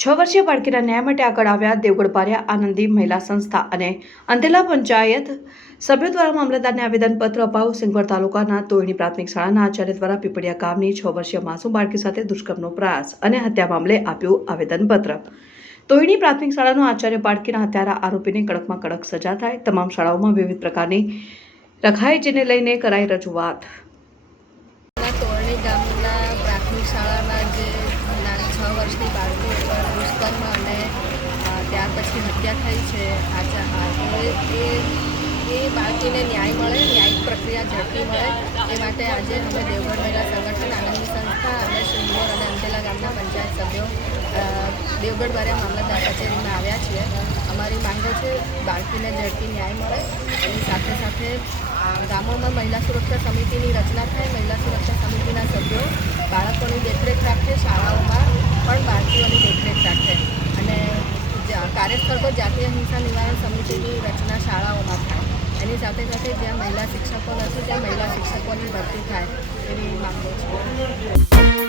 છ વર્ષીય બાળકીના ન્યાય માટે આગળ આવ્યા દેવગઢ પાર્યા આનંદી મહિલા સંસ્થા અને અંતેલા પંચાયત સભ્યો દ્વારા મામલતદારને આવેદનપત્ર અપાવ સિંગવડ તાલુકાના તોયણી પ્રાથમિક શાળાના આચાર્ય દ્વારા પીપળિયા ગામની છ વર્ષીય માસૂમ બાળકી સાથે દુષ્કર્મનો પ્રયાસ અને હત્યા મામલે આપ્યું આવેદનપત્ર. તોયણી પ્રાથમિક શાળાનો આચાર્ય બાળકીના હત્યારા આરોપીને કડકમાં કડક સજા થાય, તમામ શાળાઓમાં વિવિધ પ્રકારની રખાઈ જેને લઈને કરાઈ રજૂઆત. તોરણી ગામના પ્રાથમિક શાળાના જે છ વર્ષની બાળકી દુષ્કર્મ અને ત્યાર પછી હત્યા થઈ છે આજે એ, એ- બાળકીને ન્યાય મળે, ન્યાયિક પ્રક્રિયા ઝડપી મળે, એ માટે આજે અમે દેવગઢ મહિલા સંગઠન આનંદની સંસ્થા અને સિંગોર અને અંતેલા ગામના પંચાયત સભ્યો દેવગઢ બારિયા મામલતદાર કચેરીમાં આવ્યા છીએ. અમારી માંગો છે બાળકીને ઝડપી ન્યાય મળે એની સાથે સાથે ગામોમાં મહિલા સુરક્ષા સમિતિની રચના થાય, મહિલા સુરક્ષા સમિતિના સભ્યો કાર્યસ્થળ પર જાતીય હિંસા નિવારણ સમિતિની રચના શાળાઓમાં થાય. એની સાથે સાથે જ્યાં મહિલા શિક્ષકો નથી, ત્યાં મહિલા શિક્ષકોની ભરતી થાય એવી માંગો છે.